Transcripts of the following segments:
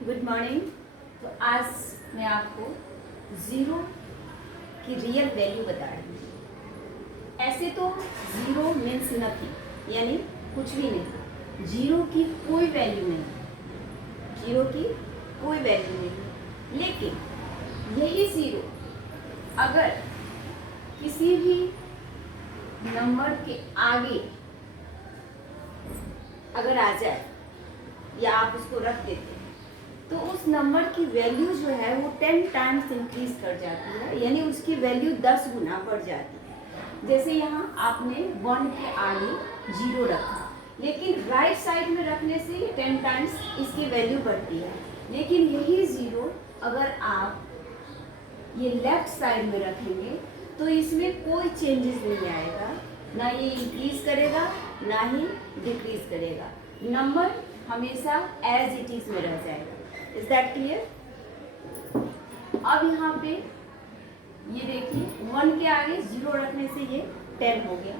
Good morning. तो आज मैं आपको ज़ीरो की रियल वैल्यू बता रही हूँ। ऐसे तो ज़ीरो मीन्स नथिंग, यानी कुछ भी नहीं, ज़ीरो की कोई वैल्यू नहीं, ज़ीरो की कोई वैल्यू नहीं। लेकिन यही ज़ीरो अगर किसी भी नंबर के आगे अगर आ जाए या आप उसको रख देते हैं तो उस नंबर की वैल्यू जो है वो 10 टाइम्स इंक्रीज कर जाती है, यानी उसकी वैल्यू 10 गुना बढ़ जाती है। जैसे यहाँ आपने 1 के आगे 0 रखा, लेकिन राइट साइड में रखने से ये 10 टाइम्स इसकी वैल्यू बढ़ती है। लेकिन यही 0 अगर आप ये लेफ्ट साइड में रखेंगे तो इसमें कोई चेंजेस नहीं आएगा, ना ये इंक्रीज करेगा ना ही डिक्रीज करेगा, नंबर हमेशा एज इट इज में रह जाएगा। Is that clear? अब यहाँ पे ये देखिए 1 के आगे 0 रखने से ये 10 हो गया,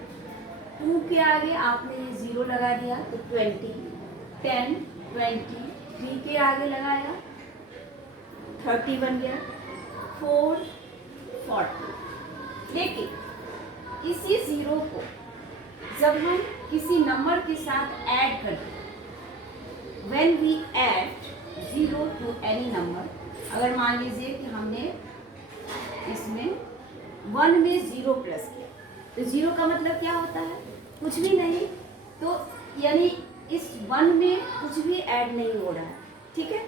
2 के आगे आपने ये 0 लगा दिया तो 20, 10, 20, 3 के आगे लगाया 30 बन गया, 4, 40। लेकिन इसी 0 को जब हम किसी नंबर के साथ ऐड करते हैं, when we add 0 to any number, अगर मान लीजिए कि हमने इसमें 1 में 0 प्लस किया तो 0 का मतलब क्या होता है? कुछ भी नहीं। तो यानी इस 1 में कुछ भी ऐड नहीं हो रहा है, ठीक है,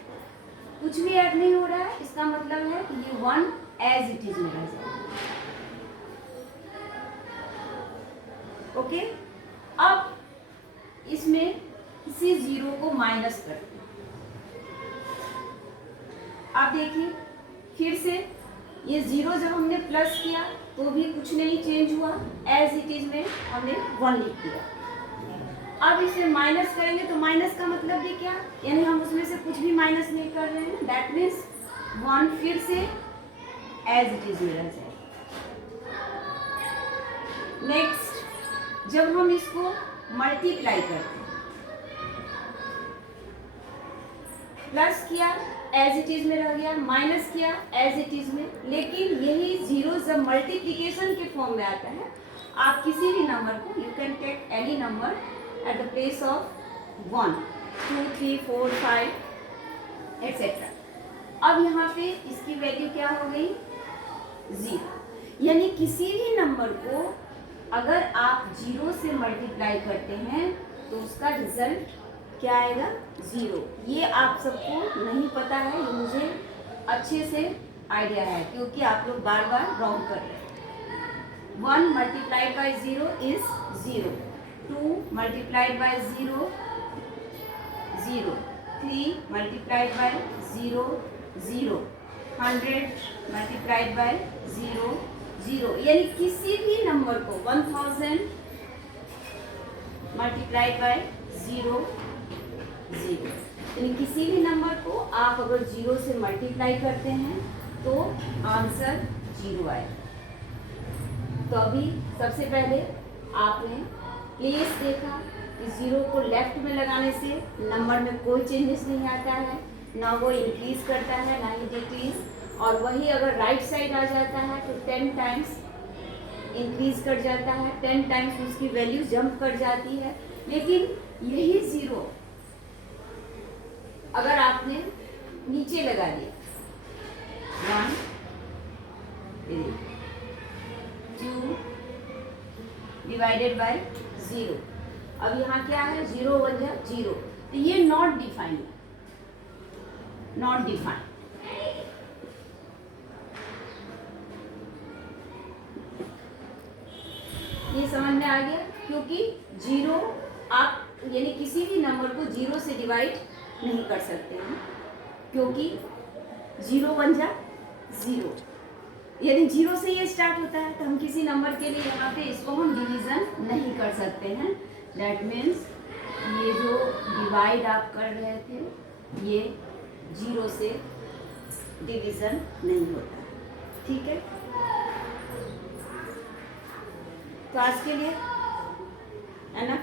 कुछ भी ऐड नहीं हो रहा है, इसका मतलब है कि ये 1 एज इट इज में रह जाएगा। ओके, अब इसमें इसी 0 को माइनस करते हैं। आप देखिए फिर से ये 0 जब हमने प्लस किया तो भी कुछ नहीं चेंज हुआ, एज इट इज में हमने 1 लिख दिया। अब इसे माइनस करेंगे तो माइनस का मतलब भी क्या, यानी हम उसमें से कुछ भी माइनस नहीं कर रहे हैं, दैट मीन्स 1 फिर से एज इट इज में रह जाएगा। नेक्स्ट, जब हम इसको मल्टीप्लाई करते हैं, प्लस किया एज इट इज में रह गया, माइनस किया एज इट इज में, लेकिन यही 0 जब मल्टीप्लिकेशन के फॉर्म में आता है, आप किसी भी नंबर को you can take any number at the place of 1, 2, 3, 4, 5 et cetera. अब यहाँ पे इसकी वैल्यू क्या हो गई? 0। यानी किसी भी नंबर को अगर आप 0 से मल्टीप्लाई करते हैं तो उसका रिजल्ट क्या आएगा? 0। ये आप सबको नहीं पता है, ये मुझे अच्छे से आइडिया है क्योंकि आप लोग बार बार रॉन्ग कर रहे हैं। 1 multiplied by 0 is 0, 2 multiplied by 0, 0, 3 multiplied by 0, 0, 100 multiplied by 0, 0। यानी किसी भी नंबर को 1000 मल्टीप्लाइड बाई 0, 0। यानी किसी भी नंबर को आप अगर 0 से मल्टीप्लाई करते हैं तो आंसर 0 आएगा। तो अभी सबसे पहले आपने प्लेस देखा कि 0 को लेफ्ट में लगाने से नंबर में कोई चेंजेस नहीं आता है, ना वो इंक्रीज करता है ना ही डिक्रीज, और वही अगर राइट साइड आ जाता है तो 10 टाइम्स इंक्रीज कर जाता है, 10 टाइम्स उसकी वैल्यू जंप कर जाती है। लेकिन यही 0 अगर आपने नीचे लगा दिया 1, 2 डिवाइडेड बाय 0, अब यहाँ क्या है? 0 1 जा 0, तो ये नॉट डिफाइंड, नॉट डिफाइंड। ये समझ में आ गया? क्योंकि 0 आप यानी किसी भी नंबर को 0 से डिवाइड नहीं कर सकते हैं, क्योंकि 0 1 जा 0, यानी 0 से ये स्टार्ट होता है, तो हम किसी नंबर के लिए यहाँ पे इसको हम डिवीज़न नहीं कर सकते हैं। दैट मीन्स ये जो डिवाइड आप कर रहे थे ये 0 से डिवीज़न नहीं होता, ठीक है? तो आज के लिए है ना?